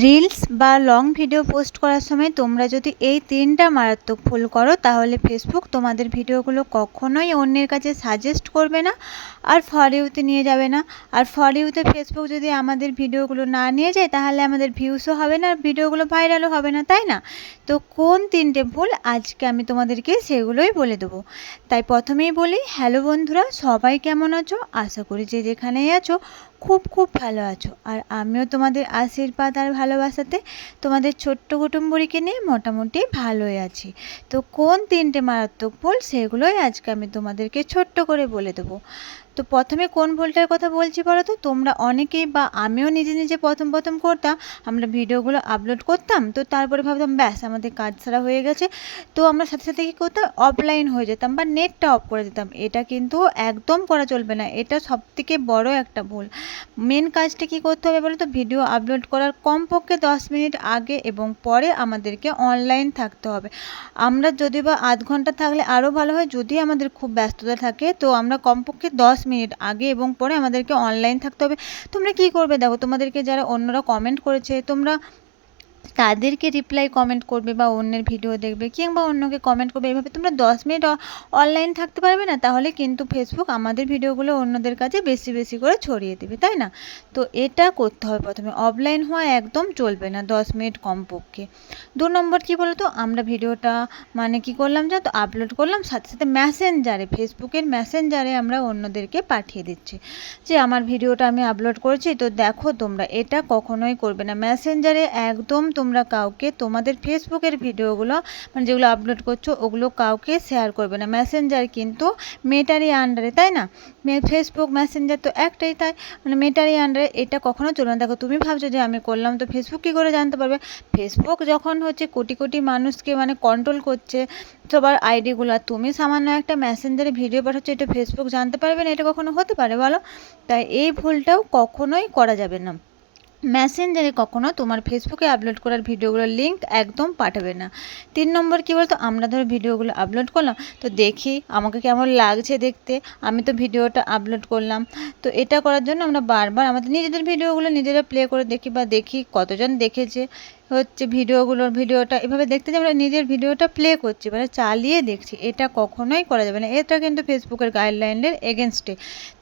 Reels বা long video post করার সময় তোমরা যদি এই 3টা মারাত্মক ভুল করো তাহলে ফেসবুক তোমাদের ভিডিওগুলো কখনোই অন্যের কাছে সাজেস্ট করবে না আর ফর ইউতে নিয়ে যাবে না। আর ফর ইউতে ফেসবুক যদি আমাদের ভিডিওগুলো না নিয়ে যায় তাহলে আমাদের ভিউসও হবে না আর ভিডিওগুলো ভাইরালও হবে না, তাই না? তো কোন 3টে ভুল আজকে আমি তোমাদেরকে সেগুলোই বলে দেবো। তাই প্রথমেই বলি, হ্যালো বন্ধুরা, সবাই কেমন আছো? আশা করি যে যেখানেই আছো খুব খুব ভালো আছো। আর আমিও তোমাদের আশীর্বাদ আর ভালোবাসাতে তোমাদের ছোট্ট কুটুম্বরীকে নিয়ে মোটামুটি ভালোই আছি। তো কোন 3টে মারাত্মক ভুল সেগুলোই আজকে আমি তোমাদেরকে ছোট্ট করে বলে দেবো। তো প্রথমে কোন ভুলটার কথা বলছি বলো তো? তোমরা অনেকেই বা আমিও নিজে নিজে প্রথম করতাম, আমরা ভিডিওগুলো আপলোড করতাম, তো তারপরে ভাবতাম ব্যাস আমাদের কাজ সারা হয়ে গেছে, তো আমরা সাথে সাথে কী করতাম, অফলাইন হয়ে যেতাম বা নেটটা অফ করে দিতাম। এটা কিন্তু একদম করা চলবে না, এটা সবথেকে বড় একটা ভুল। মেন কাজটা কী করতে হবে বলো তো? ভিডিও আপলোড করার কমপক্ষে 10 মিনিট আগে এবং পরে আমাদেরকে অনলাইন থাকতে হবে। আমরা যদি বা আধ ঘন্টা থাকলে আরও ভালো হয়, যদি আমাদের খুব ব্যস্ততা থাকে তো আমরা কমপক্ষে 10 মিনিট আগে এবং পরে আমাদেরকে অনলাইন থাকতে হবে। তোমরা কী করবে দেখো, তোমাদেরকে যারা অন্যরা কমেন্ট করেছে তোমরা তাদেরকে রিপ্লাই কমেন্ট করবে বা অন্যের ভিডিও দেখবে কিংবা অন্যকে কমেন্ট করবে, এভাবে তোমরা 10 মিনিট অনলাইন থাকতে পারবে না, তাহলে কিন্তু ফেসবুক আমাদের ভিডিওগুলো অন্যদের কাছে বেশি বেশি করে ছড়িয়ে দেবে, তাই না? তো এটা করতে হবে প্রথমে, অফলাইন হওয়া একদম চলবে না 10 মিনিট কমপক্ষে। 2 নম্বর কী বলো তো, আমরা ভিডিওটা মানে কী করলাম জানো তো, আপলোড করলাম, সাথে সাথে মেসেঞ্জারে, ফেসবুকের মেসেঞ্জারে আমরা অন্যদেরকে পাঠিয়ে দিচ্ছি যে আমার ভিডিওটা আমি আপলোড করেছি, তো দেখো তোমরা। এটা কখনোই করবে না মেসেঞ্জারে, একদম তোমরা কাউকে তোমাদের ফেসবুকের ভিডিওগুলো মানে যেগুলো আপলোড করছো ওগুলো কাউকে শেয়ার করবে না। মেসেঞ্জার কিন্তু মেটারই আন্ডারে, তাই না? ফেসবুক মেসেঞ্জার তো একটাই, তাই মানে মেটারই আন্ডারে, এটা কখনো চলবে না। দেখো তুমি ভাবছো যে আমি করলাম তো ফেসবুক কী করে জানতে পারবে? ফেসবুক যখন হচ্ছে কোটি কোটি মানুষকে মানে কন্ট্রোল করছে সবার আইডিগুলো, আর তুমি সামান্য একটা মেসেঞ্জারে ভিডিও পাঠাচ্ছ, এটা ফেসবুক জানতে পারবে না? এটা কখনো হতে পারে বলো? তাই এই ভুলটাও কখনোই করা যাবে না। মেসেঞ্জারে কখনো তোমার ফেসবুকে আপলোড করার ভিডিওগুলোর লিঙ্ক একদম পাঠাবে না। 3 নম্বর কী বলতো, আমরা ধরো ভিডিওগুলো আপলোড করলাম, তো দেখি আমাকে কেমন লাগছে দেখতে, আমি তো ভিডিওটা আপলোড করলাম, তো এটা করার জন্য আমরা বারবার আমাদের নিজেদের ভিডিওগুলো নিজেরা প্লে করে দেখি বা দেখি কতজন দেখেছে হচ্ছে ভিডিওটা এভাবে দেখতে যে আমরা নিজের ভিডিওটা প্লে করছি মানে চালিয়ে দেখছি, এটা কখনোই করা যাবে না। এটা কিন্তু ফেসবুকের গাইডলাইনের এগেনস্টে।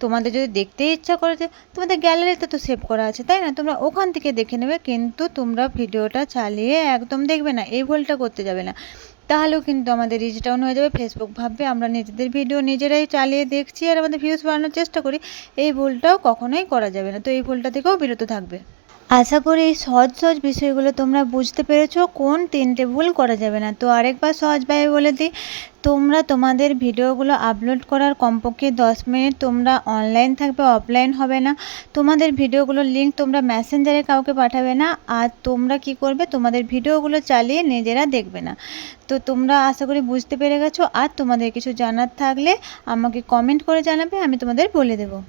তোমাদের যদি দেখতে ইচ্ছা করে যে তোমাদের গ্যালারিতে তো সেভ করা আছে, তাই না? তোমরা ওখান থেকে দেখে নেবে, কিন্তু তোমরা ভিডিওটা চালিয়ে একদম দেখবে না, এই ভুলটা করতে যাবে না। তাহলেও কিন্তু আমাদের রিচ ডাউন হয়ে যাবে, ফেসবুক ভাববে আমরা নিজেদের ভিডিও নিজেরাই চালিয়ে দেখছি আর আমাদের ভিউজ বাড়ানোর চেষ্টা করি। এই ভুলটাও কখনোই করা যাবে না, তো এই ভুলটা থেকেও বিরত থাকবে। আশা করি এই সহজ সহজ বিষয়গুলো তোমরা বুঝতে পেরেছো কোন 3টে ভুল করা যাবে না। তো আরেকবার সহজভাবে বলে দিই, তোমরা তোমাদের ভিডিওগুলো আপলোড করার কমপক্ষে 10 মিনিট তোমরা অনলাইন থাকবে, অফলাইন হবে না। তোমাদের ভিডিওগুলোর লিঙ্ক তোমরা মেসেঞ্জারে কাউকে পাঠাবে না। আর তোমরা কি করবে, তোমাদের ভিডিওগুলো চালিয়ে নিজেরা দেখবে না। তো তোমরা আশা করি বুঝতে পেরে গেছো। আর তোমাদের কিছু জানার থাকলে আমাকে কমেন্ট করে জানাবে, আমি তোমাদের বলে দেবো।